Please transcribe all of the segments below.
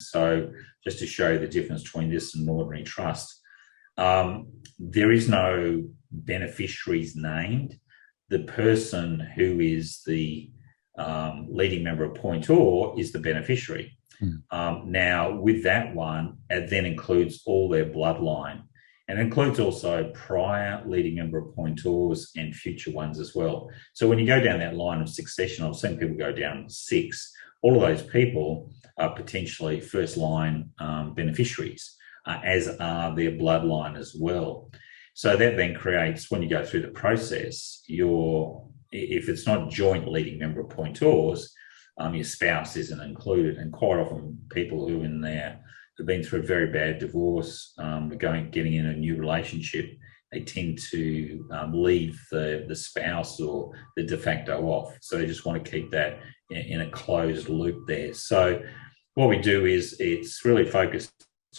So just to show you the difference between this and an ordinary trust, there is no beneficiaries named. The person who is the leading member appointor is the beneficiary. Now, with that one, it then includes all their bloodline, and includes also prior leading member appointors and future ones as well. So when you go down that line of succession, I've seen people go down 6. All of those people are potentially first line beneficiaries, as are their bloodline as well. So that then creates, when you go through the process, if it's not joint leading member appointors, your spouse isn't included. And quite often people who in there have been through a very bad divorce, getting in a new relationship, they tend to leave the spouse or the de facto off. So they just want to keep that in a closed loop there. So what we do is it's really focused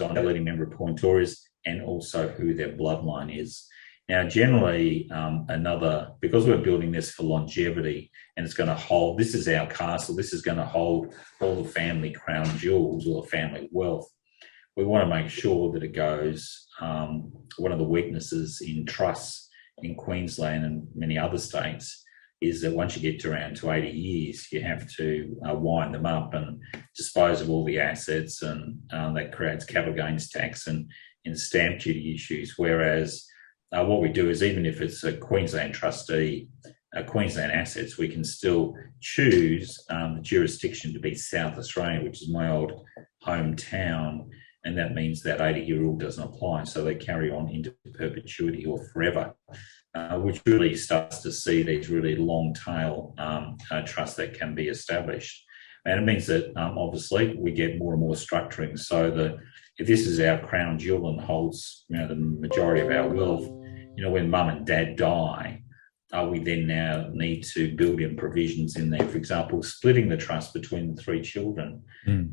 on the leading member appointors and also who their bloodline is. Now, generally, because we're building this for longevity, and it's going to hold, this is our castle, this is going to hold all the family crown jewels, all the family wealth. We want to make sure that it goes, one of the weaknesses in trusts in Queensland and many other states is that once you get to around 80 years, you have to wind them up and dispose of all the assets, and that creates capital gains tax and stamp duty issues. Whereas what we do is, even if it's a Queensland trustee, Queensland assets, we can still choose the jurisdiction to be South Australia, which is my old hometown, and that means that 80-year rule doesn't apply, so they carry on into perpetuity or forever, which really starts to see these really long tail trusts that can be established. And it means that obviously we get more and more structuring, so that if this is our crown jewel and holds the majority of our wealth, when mum and dad die, we then now need to build in provisions in there. For example, splitting the trust between the 3 children.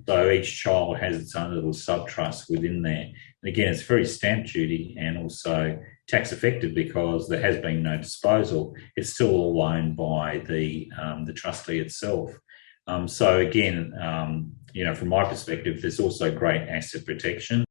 So each child has its own little sub-trust within there. And again, it's very stamp duty and also tax effective because there has been no disposal. It's still all owned by the trustee itself. So again, from my perspective, there's also great asset protection.